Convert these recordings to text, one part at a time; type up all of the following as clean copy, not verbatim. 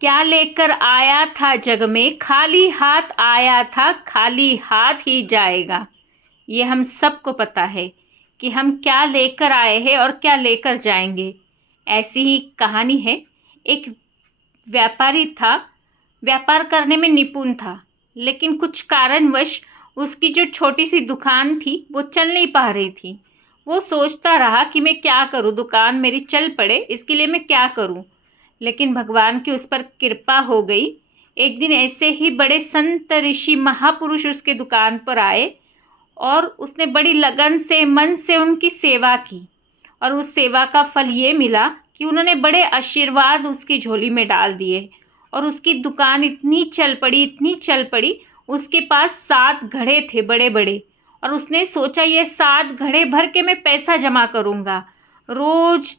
क्या लेकर आया था जग में, खाली हाथ आया था, खाली हाथ ही जाएगा। ये हम सबको पता है कि हम क्या लेकर आए हैं और क्या लेकर जाएंगे। ऐसी ही कहानी है। एक व्यापारी था, व्यापार करने में निपुण था, लेकिन कुछ कारणवश उसकी जो छोटी सी दुकान थी वो चल नहीं पा रही थी। वो सोचता रहा कि मैं क्या करूं, दुकान मेरी चल पड़े, इसके लिए मैं क्या करूं। लेकिन भगवान की उस पर कृपा हो गई। एक दिन ऐसे ही बड़े संत ऋषि महापुरुष उसके दुकान पर आए और उसने बड़ी लगन से मन से उनकी सेवा की। और उस सेवा का फल ये मिला कि उन्होंने बड़े आशीर्वाद उसकी झोली में डाल दिए और उसकी दुकान इतनी चल पड़ी, इतनी चल पड़ी। उसके पास 7 घड़े थे बड़े बड़े, और उसने सोचा ये 7 घड़े भर के मैं पैसा जमा करूँगा। रोज़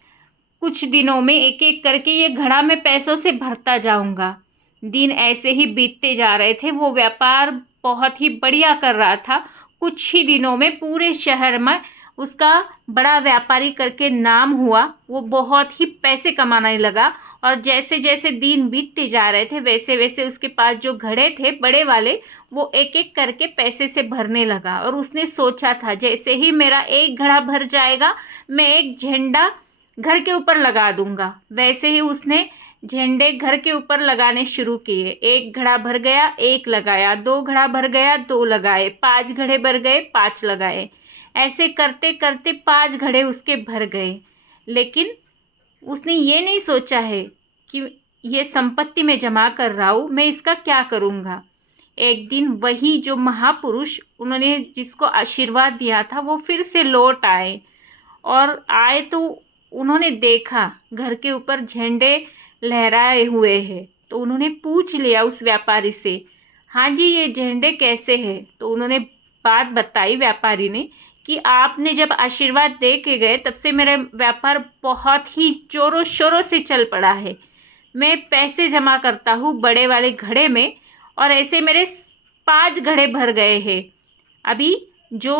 कुछ दिनों में एक एक करके ये घड़ा मैं पैसों से भरता जाऊंगा। दिन ऐसे ही बीतते जा रहे थे। वो व्यापार बहुत ही बढ़िया कर रहा था। कुछ ही दिनों में पूरे शहर में उसका बड़ा व्यापारी करके नाम हुआ। वो बहुत ही पैसे कमाने लगा, और जैसे जैसे दिन बीतते जा रहे थे वैसे वैसे उसके पास जो घड़े थे बड़े वाले, वो एक एक करके पैसे से भरने लगा। और उसने सोचा था जैसे ही मेरा एक घड़ा भर जाएगा मैं एक झंडा घर के ऊपर लगा दूंगा। वैसे ही उसने झंडे घर के ऊपर लगाने शुरू किए। एक घड़ा भर गया, एक लगाया, 2 घड़ा भर गया, 2 लगाए, 5 घड़े भर गए, 5 लगाए। ऐसे करते करते 5 घड़े उसके भर गए। लेकिन उसने ये नहीं सोचा है कि ये संपत्ति मैं जमा कर रहा हूँ, मैं इसका क्या करूँगा। एक दिन वही जो महापुरुष उन्होंने जिसको आशीर्वाद दिया था वो फिर से लौट आए। और आए तो उन्होंने देखा घर के ऊपर झंडे लहराए हुए हैं। तो उन्होंने पूछ लिया उस व्यापारी से, हाँ जी ये झंडे कैसे हैं। तो उन्होंने बात बताई व्यापारी ने कि आपने जब आशीर्वाद दे के गए तब से मेरा व्यापार बहुत ही जोरों शोरों से चल पड़ा है। मैं पैसे जमा करता हूँ बड़े वाले घड़े में, और ऐसे मेरे 5 घड़े भर गए हैं। अभी जो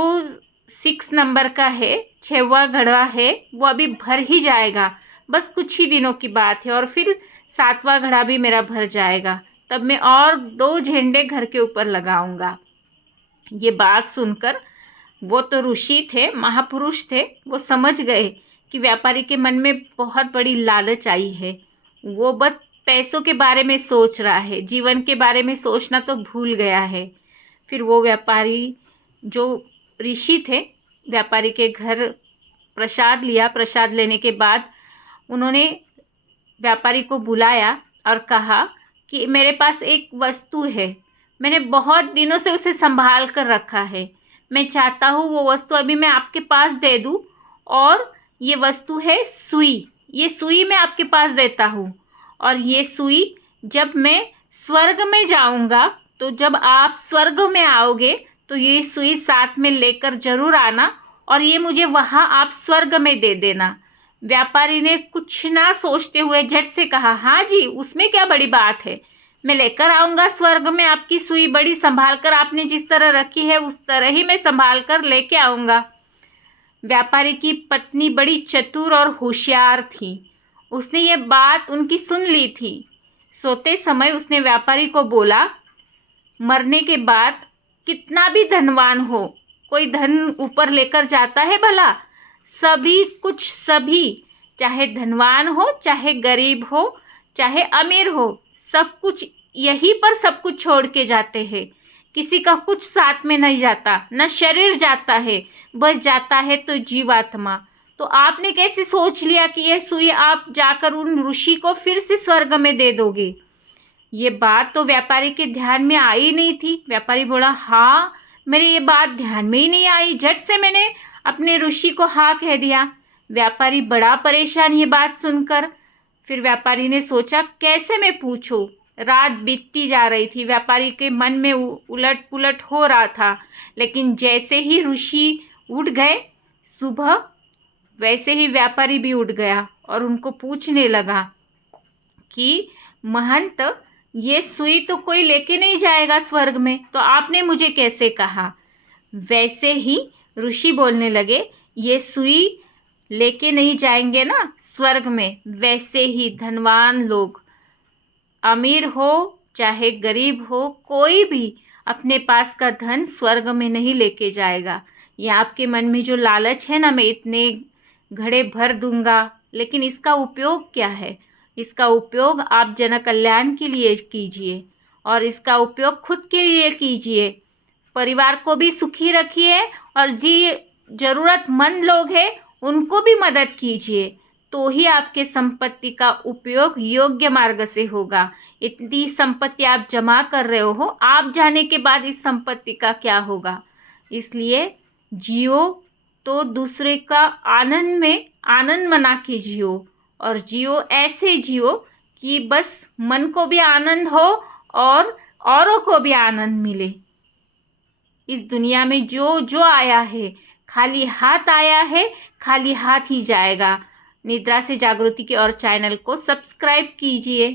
6 नंबर का है, 6वां घड़ा है, वो अभी भर ही जाएगा। बस कुछ ही दिनों की बात है और फिर 7वां घड़ा भी मेरा भर जाएगा। तब मैं और 2 झंडे घर के ऊपर लगाऊंगा। ये बात सुनकर वो तो ऋषि थे, महापुरुष थे, वो समझ गए कि व्यापारी के मन में बहुत बड़ी लालच आई है। वो बस पैसों के बारे में सोच रहा है, जीवन के बारे में सोचना तो भूल गया है। फिर वो व्यापारी जो ऋषि थे, व्यापारी के घर प्रसाद लिया। प्रसाद लेने के बाद उन्होंने व्यापारी को बुलाया और कहा कि मेरे पास एक वस्तु है, मैंने बहुत दिनों से उसे संभाल कर रखा है। मैं चाहता हूँ वो वस्तु अभी मैं आपके पास दे दूँ। और ये वस्तु है सुई। ये सुई मैं आपके पास देता हूँ, और ये सुई जब मैं स्वर्ग में जाऊँगा, तो जब आप स्वर्ग में आओगे तो ये सुई साथ में लेकर ज़रूर आना, और ये मुझे वहाँ आप स्वर्ग में दे देना। व्यापारी ने कुछ ना सोचते हुए झट से कहा, हाँ जी उसमें क्या बड़ी बात है, मैं लेकर आऊँगा स्वर्ग में आपकी सुई, बड़ी संभाल कर आपने जिस तरह रखी है उस तरह ही मैं संभाल कर लेके आऊँगा। व्यापारी की पत्नी बड़ी चतुर और होशियार थी। उसने ये बात उनकी सुन ली थी। सोते समय उसने व्यापारी को बोला, मरने के बाद कितना भी धनवान हो, कोई धन ऊपर लेकर जाता है भला? सभी कुछ सभी, चाहे धनवान हो चाहे गरीब हो चाहे अमीर हो, सब कुछ यहीं पर सब कुछ छोड़ के जाते हैं। किसी का कुछ साथ में नहीं जाता, न शरीर जाता है, बस जाता है तो जीवात्मा। तो आपने कैसे सोच लिया कि यह सुई आप जाकर उन ऋषि को फिर से स्वर्ग में दे दोगे? ये बात तो व्यापारी के ध्यान में आई नहीं थी। व्यापारी बोला, हाँ मेरी ये बात ध्यान में ही नहीं आई। झट से मैंने अपने ऋषि को हाँ कह दिया। व्यापारी बड़ा परेशान ये बात सुनकर। फिर व्यापारी ने सोचा कैसे मैं पूछूं। रात बीतती जा रही थी, व्यापारी के मन में उलट पुलट हो रहा था। लेकिन जैसे ही ऋषि उठ गए सुबह, वैसे ही व्यापारी भी उठ गया और उनको पूछने लगा कि महंत, ये सुई तो कोई लेके नहीं जाएगा स्वर्ग में, तो आपने मुझे कैसे कहा? वैसे ही ऋषि बोलने लगे, ये सुई लेके नहीं जाएंगे ना स्वर्ग में, वैसे ही धनवान लोग अमीर हो चाहे गरीब हो, कोई भी अपने पास का धन स्वर्ग में नहीं लेके जाएगा। ये आपके मन में जो लालच है ना, मैं इतने घड़े भर दूंगा, लेकिन इसका उपयोग क्या है? इसका उपयोग आप जन कल्याण के लिए कीजिए और इसका उपयोग खुद के लिए कीजिए। परिवार को भी सुखी रखिए और ज़रूरतमंद लोग हैं उनको भी मदद कीजिए, तो ही आपके संपत्ति का उपयोग योग्य मार्ग से होगा। इतनी संपत्ति आप जमा कर रहे हो, आप जाने के बाद इस संपत्ति का क्या होगा। इसलिए जियो तो दूसरे का आनंद में आनंद मना के जियो, और जियो ऐसे जियो कि बस मन को भी आनंद हो और औरों को भी आनंद मिले। इस दुनिया में जो जो आया है खाली हाथ आया है, खाली हाथ ही जाएगा। निद्रा से जागृति के और चैनल को सब्सक्राइब कीजिए।